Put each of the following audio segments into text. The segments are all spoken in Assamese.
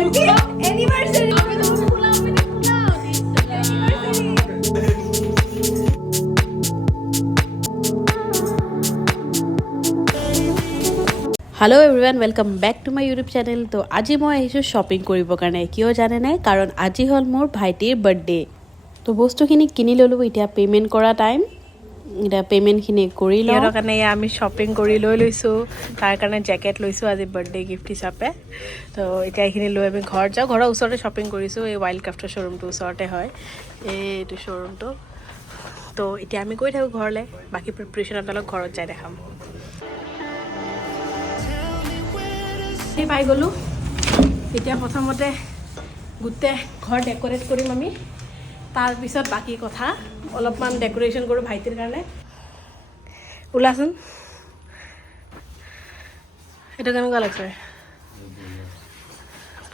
anniversary. Hello everyone welcome back to my YouTube channel. तो आज मैं আহিছোঁ शॉपिंग কৰিব কাৰণে কিয় জানে নাই কাৰণ আজি হল মোৰ ভাইটিৰ বাৰ্থডে। তো বস্তুখিনি কিনি ললো, এতিয়া পেমেন্ট কৰা টাইম। এটা পেমেন্টখিনি কৰি লওঁ। ইয়াৰ কাৰণে আমি শপিং কৰি লৈছো, তাৰ কাৰণে জেকেট লৈছো আজি বাৰ্থডে গিফট হিচাপে। তো এতিয়া এইখিনি লৈ আমি ঘৰ যাওঁ। ঘৰৰ ওচৰতে শপিং কৰিছো, এই ৱাইল্ড ক্ৰাফ্টৰ শ্বৰুমটো ওচৰতে হয় এইটো শ্বৰুমটো। তো এতিয়া আমি গৈ থাকো ঘৰলৈ, বাকি প্ৰিপাৰেচন আপোনালোক ঘৰত যাই দেখাম। পাই গ'লো। এতিয়া প্ৰথমতে গোটেই ঘৰ ডেকোৰেট কৰিম আমি, তাৰপিছত বাকী কথা অলপমান ডেকোৰেশ্যন কৰোঁ ভাইটিৰ কাৰণে। ওলাচোন, এইটো কেনেকুৱা লাগিছে?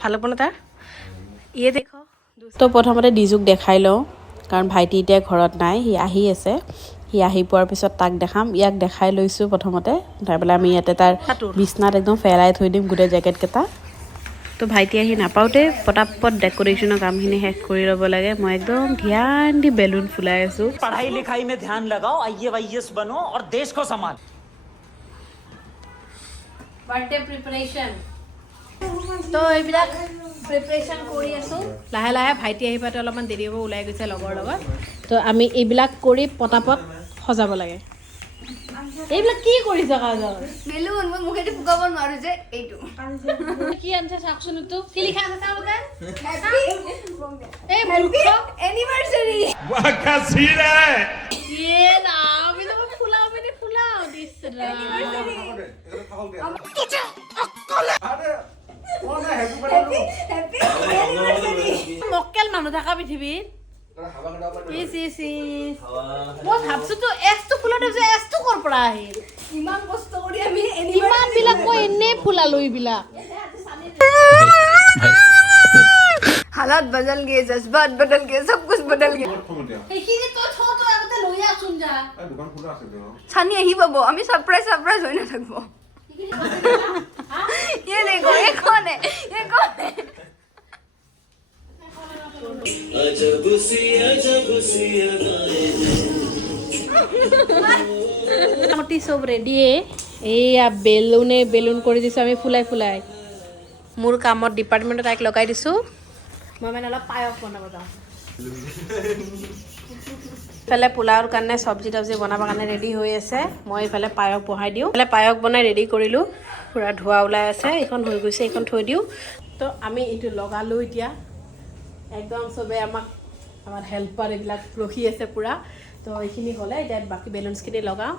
ভাল হ'ব ন তাৰ? ইয়ে দেখ। তো প্ৰথমতে ডিজুক দেখাই লওঁ কাৰণ ভাইটি এতিয়া ঘৰত নাই, সি আহি আছে। সি আহি পোৱাৰ পিছত তাক দেখাম। ইয়াক দেখাই লৈছোঁ প্ৰথমতে, তাৰপৰা আমি ইয়াতে তাৰ বিছনাত একদম ফেলাই থৈ দিম গোটেই জেকেটকেইটা। তো ভাইটি আহি নাপাওঁতে পটাপট ডেকোৰেশ্যনৰ কামখিনি শেষ কৰি ল'ব লাগে। মই একদম ধ্যান দি বেলুন ফুলাই আছোঁ। पढ़ाई लिखाई में ध्यान लगाओ, आईएएस बनो और देश को संभाल। বাৰ্থডে প্ৰিপাৰেশ্যন তো এইবিলাক প্ৰিপাৰেশ্যন কৰি আছোঁ লাহে লাহে। ভাইটি আহি পাওঁতে অলপমান দেৰি হ'ব, ওলাই গৈছে লগৰ লগত। তো আমি এইবিলাক কৰি পটাপট সজাব লাগে। এইবিলাক কি কৰিছ কাজল? বেলুন মই মুখেদি ফুকাব নোৱাৰো যে এইটো কি আনছে চাওকচোন, তো কি লিখা আছে চাওক। এই হ্যাপি অ্যানিভার্সারি वाह क्या सीन है। ये नाम भी तो फुलाओ मैंने फुलाओ दिस হ্যাপি অ্যানিভার্সারি মক্কেল মানুহ থকা পৃথিৱীত মই ভাবছো তো এছটো ফুলাটো যে এছটো কৰ পৰা আহিল? ইমান কষ্ট কৰি আমি ইমান বিলাক মই এনে ফুলালো এইবিলাক। हालात बदल गए, जज्बात बदल गए, सब कुछ बदल गया। এইখিনি তো ছ তো আগতে লৈ আছোন যা। ছানি আহি পাব, আমি সারপ্রাইজ হৈ নাথাকব। ये देखो, ये कौन है? ये कौन है? মোটামুটি সব রেডিয়ে। এইয়া বেলুন কৰি দিছোঁ আমি ফুলাই ফুলাই। মোৰ কামত ডিপাৰ্টমেণ্টত তাইক লগাই দিছোঁ। মই মানে অলপ পায়স বনাব যাওঁ। ইফালে পোলাওৰ কাৰণে চব্জি তব্জি বনাবৰ কাৰণে ৰেডি হৈ আছে। মই ইফালে পায়স বহাই দিওঁ। ইফালে পায়স বনাই ৰেডি কৰিলোঁ, পূৰা ধোৱা ওলাই আছে। এইখন হৈ গৈছে, এইখন থৈ দিওঁ। তো আমি এইটো লগালোঁ এতিয়া। একদম চবে আমাৰ হেল্পাৰ এইবিলাক ৰখি আছে পূৰা। তো এইখিনি হ'লে এতিয়া বাকী বেলুনছখিনি লগাওঁ।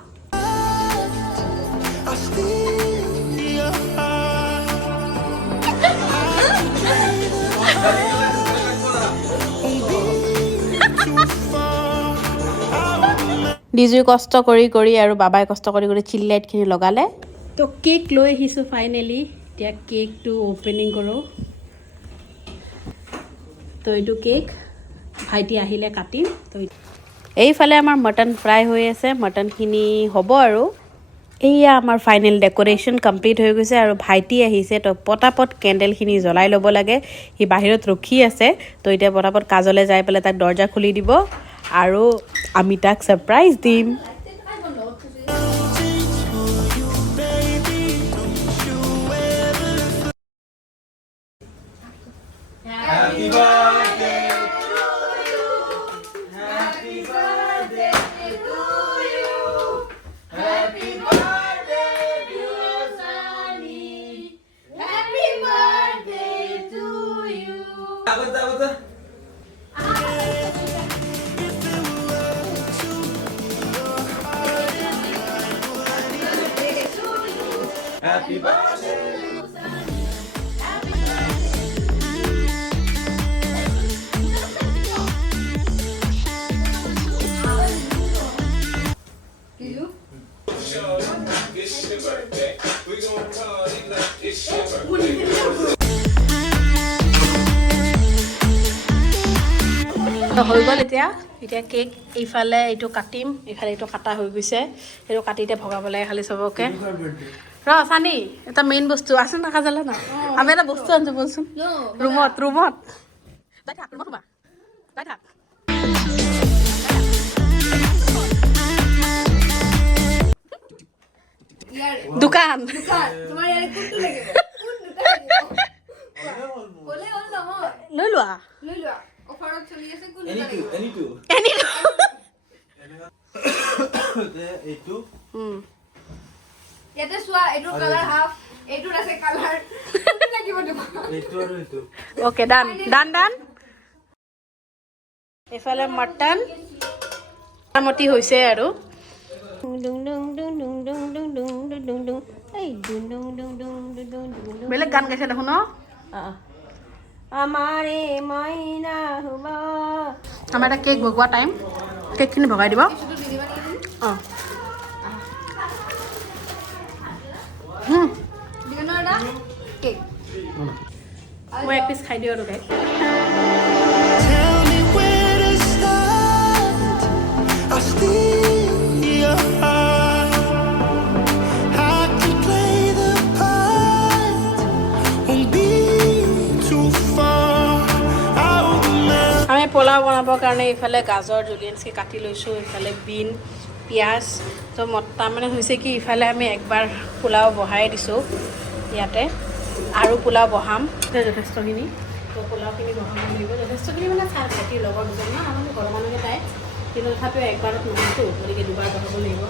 ডিজুই কষ্ট কৰি কৰি আৰু বাবাই কষ্ট কৰি কৰি চিলি লাইটখিনি লগালে। তো কেক লৈ আহিছোঁ ফাইনেলি। এতিয়া কেকটো অ'পেনিং কৰোঁ। তো এইটো কেক ভাইটি আহিলে কাটিম। তো এইফালে আমাৰ মটন ফ্ৰাই হৈ আছে, মটনখিনি হ'ব আৰু। এইয়া আমাৰ ফাইনেল ডেকোৰেশ্যন কমপ্লিট হৈ গৈছে আৰু ভাইটি আহিছে। তো পটাপট কেণ্ডেলখিনি জ্বলাই ল'ব লাগে। সি বাহিৰত ৰখি আছে। তো এতিয়া পটাপট কাজলে যাই পেলাই তাক দৰ্জা খুলি দিব আৰু আমি তাক ছাৰপ্ৰাইজ দিম। Happy birthday. হৈ গ'ল। এতিয়া কেক এইফালে এইটো কাটিম, এইফালে এইটো কাটা হৈ গৈছে। এইটো কাটি এতিয়া ভগাব লাগে খালি চবকে। ৰ চানি এটা মেইন বস্তু আছে না কাজালা না আমি এটা বস্তু আনছো বলচোন ৰুমত তাই থাক ৰুমত সোমা তাই থাক দোকান তোমাৰ ইয়াৰে কোনটো লাগিব কোন দুটা লাগিব বলে হ'ল নহয় লৈ লোৱা অফাৰত চলি আছে কোন দুটা Any লাগিব two. এইটো ইয়াতে চোৱা এইটো কালাৰ হাফ এইটোৰ আছে কালাৰ কোনটো লাগিব তোমাক এইটো আৰু এইটো ওকে ডান এফালে মটন মোটামুটি হৈছে আৰু বেলেগ গান গাইছে দেখোন আমাৰে মইনা হুবা আমাৰ এটা কেক ভগোৱা টাইম কেকখিনি ভগাই দিব অঁ দিগনৰ কেক মই এক পিচ খাই দিওঁ আৰু cake Tell me where to start. I'll steal your heart. I can play the part. Won't be too far. I'll remember. আমি পোলাও বনাবৰ কাৰণে ইফালে গাজৰ জুলিয়েন্সকৈ কাটি লৈছোঁ ইফালে বিন পিঁয়াজ তো তাৰমানে হৈছে কি ইফালে আমি একবাৰ পোলাও বহাই দিছোঁ ইয়াতে আৰু পোলাও বহাম যথেষ্টখিনি তো পোলাওখিনি বহাব লাগিব যথেষ্টখিনি মানে চাৰ ভাইটিৰ লগৰ দুজন ন আমি ঘৰৰ মানুহে তাই কিন্তু তথাপিও একবাৰত নহয়তো গতিকে দুবাৰ বহাব লাগিব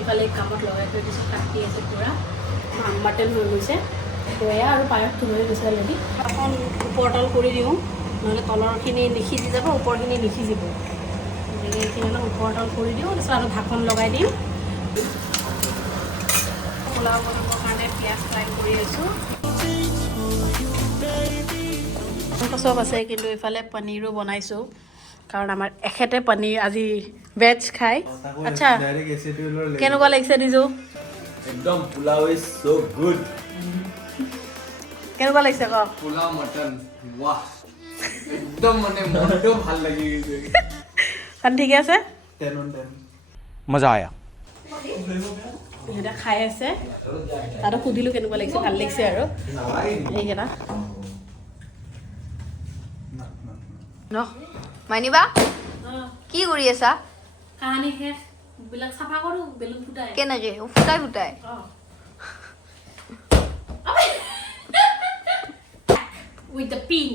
ইফালে কামত লগাই থৈ দিছোঁ কাটি আছে পূৰা মাটন হৈ গৈছে দয়া আৰু পায়সটো হৈ গৈছে অলৰেডি অকণ ওপৰতল কৰি দিওঁ নহ'লে তলৰখিনি নিসিজি যাব ওপৰখিনি নিসিজিব গতিকে এইখিনি অলপ ওপৰতল কৰি দিওঁ তাৰপিছত আৰু ঢাকন লগাই দিম পোলাও বনাবৰ কাৰণে পিঁয়াজ ফ্ৰাই কৰি আছোঁ চব আছে কিন্তু ইফালে পনীৰো বনাইছোঁ কাৰণ আমাৰ এখেতে পনীৰ আজি ভেজ খায় আচ্ছা ডাইৰেক্ট এচিড অইলৰ কেনেকুৱা লাগিছে দিছোঁ একদম পোলাও ইজ সো গুড কেনেকুৱা লাগিছে কওক পোলাও মটন বাহ একদম মানে মনটো ভাল লাগি গৈছে ঠিকে আছে 10 on 10 मजा आया সিহঁতে খাই আছে তাতো সুধিলোঁ কেনেকুৱা লাগিছে ভাল লাগিছে আৰু এইকেইটা ন মাইনিবা কি কৰি আছা কাহানি শেষ বিলাক চাফা কৰোঁ বেলুন ফুটাই কেনেকে ফুটাই ফুটাই with the pink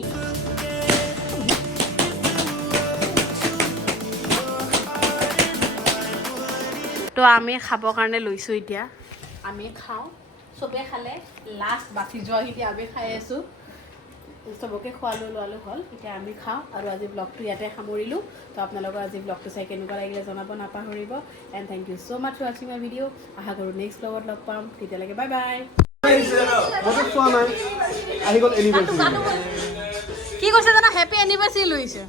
তো আমি খাবৰ কাৰণে লৈছোঁ এতিয়া আমি খাওঁ চবে খালে লাষ্ট বাচি যোৱাখিনি আমি খাই আছোঁ চবকে খোৱালোঁ লোৱালোঁ হ'ল এতিয়া আমি খাওঁ আৰু আজি ব্লগটো ইয়াতে সামৰিলোঁ তো আপোনালোকৰ আজি ব্লগটো চাই কেনেকুৱা লাগিলে জনাব নাপাহৰিব and thank you so' much for ৱাচিং মাই ভিডিঅ' আশা কৰোঁ নেক্সট ব্লগত লগ পাম তেতিয়ালৈকে বাই বাই কি কৈছে জানা হেপী এনিভাৰ্চাৰী লৈছে